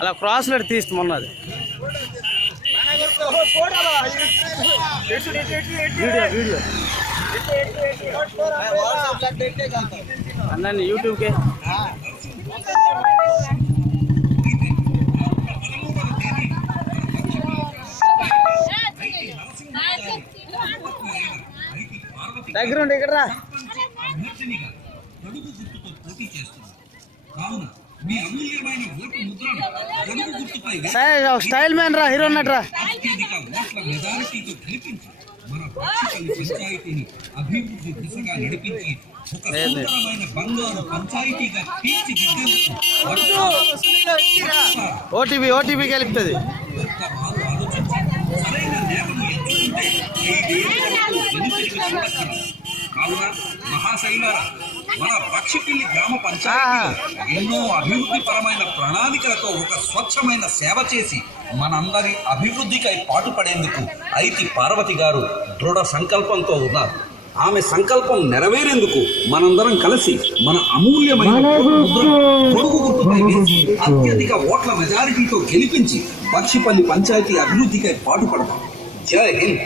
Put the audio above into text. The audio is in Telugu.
అలా క్రాస్ లెట్ తీస్తుంది మొన్నది వీడియో అన్న యూట్యూబ్కే దగ్గర ఉండి ఇక్కడ రా. స్టైల్ మ్యాన్ రా, హీరో అన్నట్టు రా. అభివృద్ధి దిశగా నడిపించి ఒక సుందరమైన బంగారు పంచాయతీగా ఓటీపీ గెలుపుతుంది. సరైన నేతను ఎంచుకుంటే కావున మహాశైలార మన పక్షిపిల్లి గ్రామ పంచాయతీ ఎన్నో అభివృద్ధి పరమైన ప్రణాళికలతో ఒక స్వచ్ఛమైన సేవ చేసి మనందరి అభివృద్ధికై పాటుపడేందుకు ఐతి పార్వతి గారు దృఢ సంకల్పంతో ఉన్నారు. ఆమె సంకల్పం నెరవేరేందుకు మనందరం కలిసి మన అమూల్యమైన పొడుగు గుర్తుపై వేసి అత్యధిక ఓట్ల మెజారిటీతో గెలిపించి పక్షిపల్లి పంచాయతీ అభివృద్ధికై పాటుపడతాం. జై హింద్.